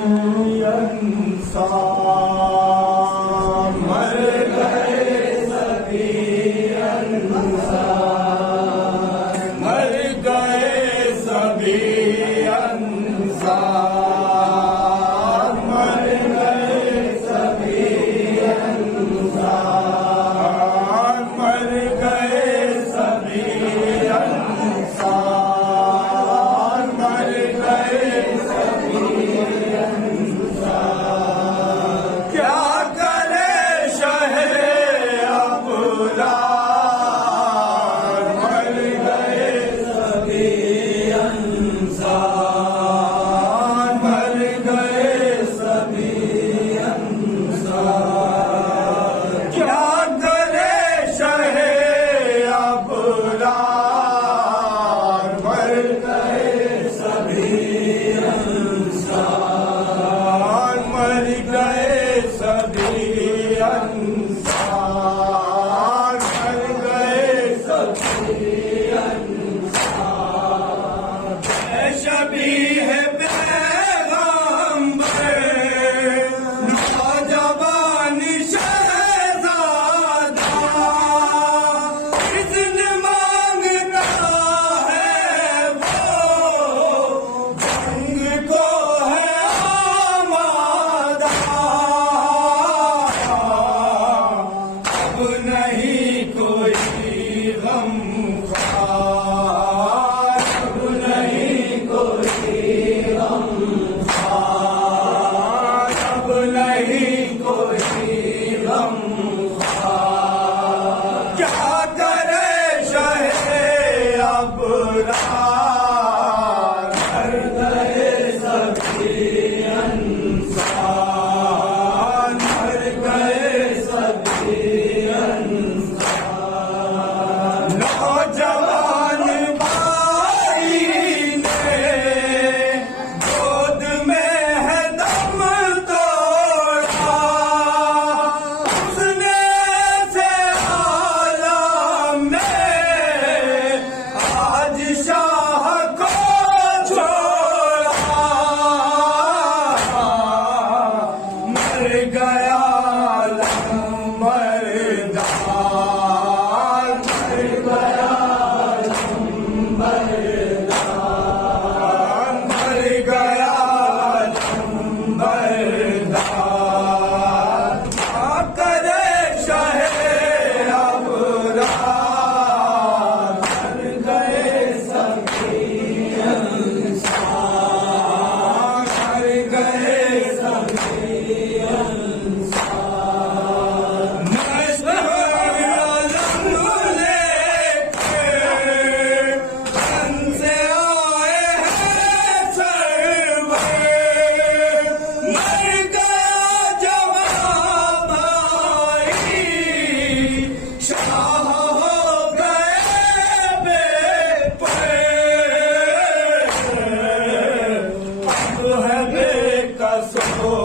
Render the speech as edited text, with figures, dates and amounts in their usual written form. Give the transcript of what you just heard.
इंसान, मर गए सभी इंसान, मर गए सभी इंसान, मर गए सभी इंसान, मर गए सभी इंसान, मर गए सभी इंसान। क्या करे शहे अबरार, मर गए सभी इंसान, मर गए सभी इंसान। क्या करे शहे अबरार, मर गए सभी इंसान, मर गए सभी इंसान, मर गए सभी इंसान। शबीह पैगंबर नौजवान शहजादा, इज़्न मांगता है वो, जंग को है आमादा। अब नहीं कोई गमख्वार, अब नहीं कोई गमख्वार, अब नहीं कोई गमख्वार। क्या करे शहे अबरार, मर गए सभी इंसान, मर गए सभी इंसान। नौजवान भाई ने गोद में है दम तोड़ा, उसने से आलम में आज शाह को छोड़ा। मर गया लंबरदार, मर गया लंबरदार, मर गया लंबरदार। क्या करे शहे अबरार, मर गए सभी इंसान, मर गए सभी इंसान। मशहूर लेके तन से आए हैं सरवर, मर गया जवान भाई, शाह हो गए बेपर। अब है बेकसो